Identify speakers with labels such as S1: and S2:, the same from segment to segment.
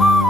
S1: Bye.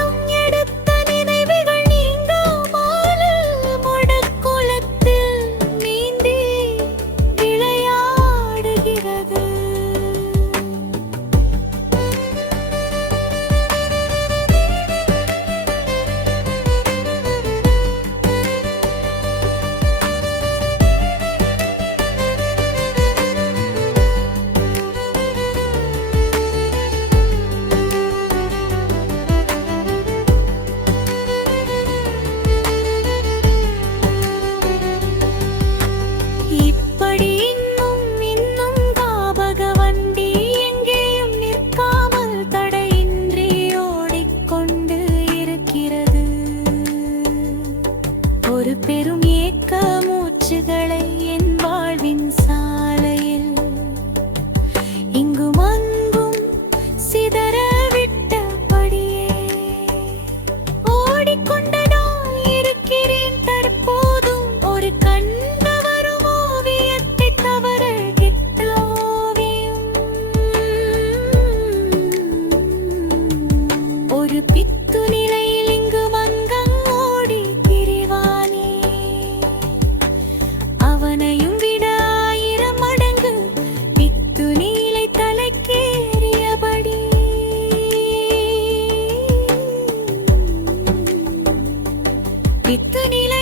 S1: With நிலை